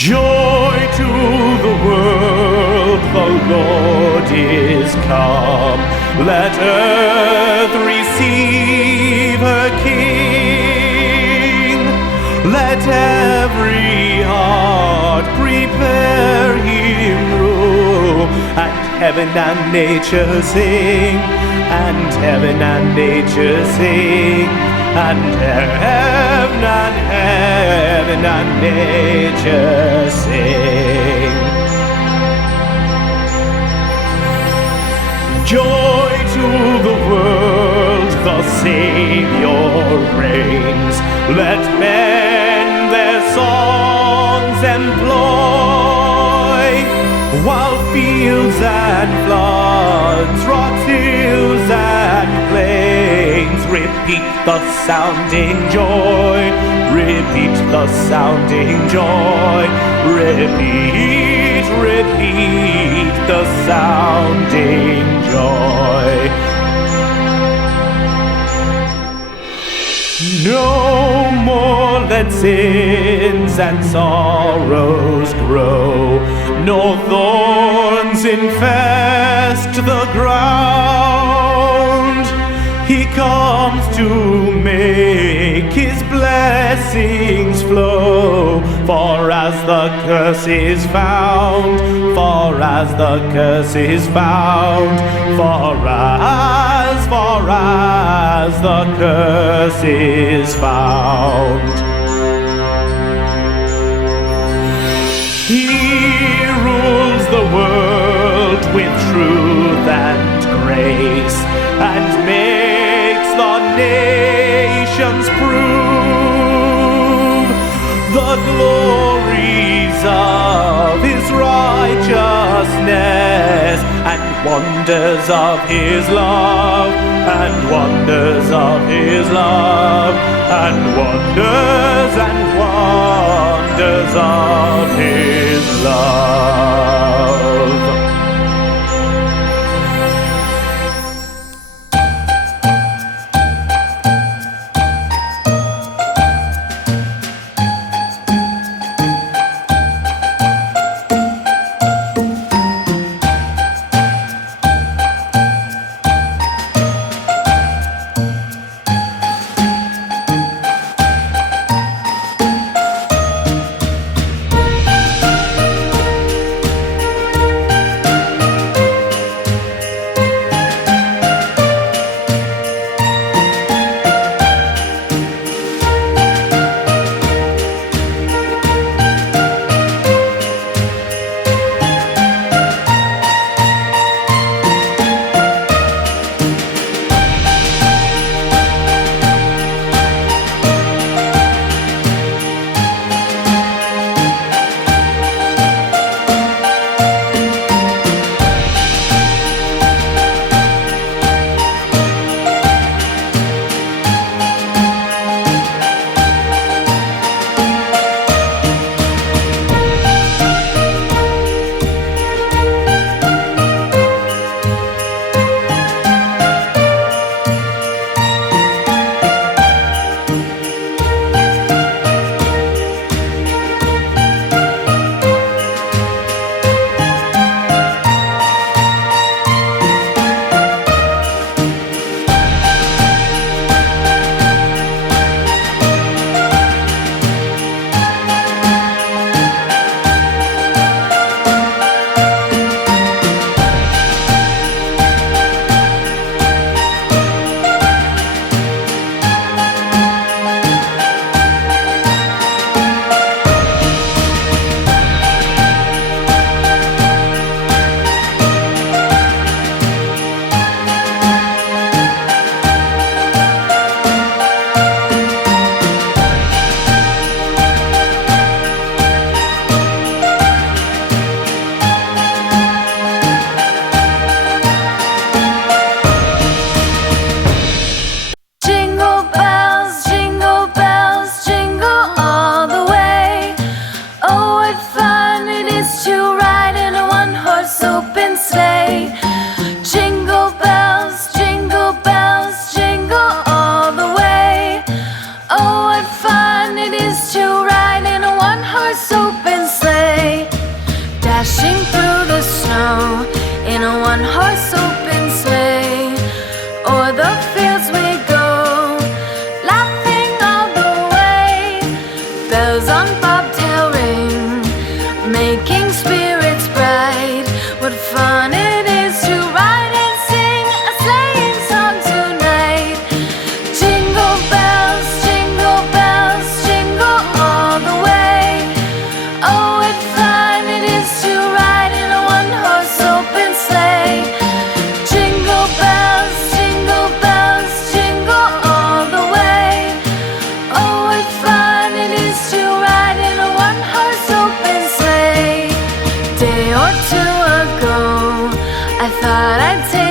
Joy to the world, the Lord is come. Let earth receive her King. Let every heart prepare him room. And heaven and nature sing, and heaven and nature sing, and heaven and nature sing. Joy to the world, the Savior reigns. Let men their songs employ, while fields and floods, rocks, hills and plains repeat the sounding joy, repeat the sounding joy, repeat, repeat the sounding joy. No more let sins and sorrows grow, nor thorns infest the ground. He comes to make his blessings flow, for as the curse is found, for as the curse is found, for as the curse is found. He rules the world with truth and grace, and makes the nations prove the glories of his righteousness, and wonders of his love, and wonders of his love, and wonders of his love. take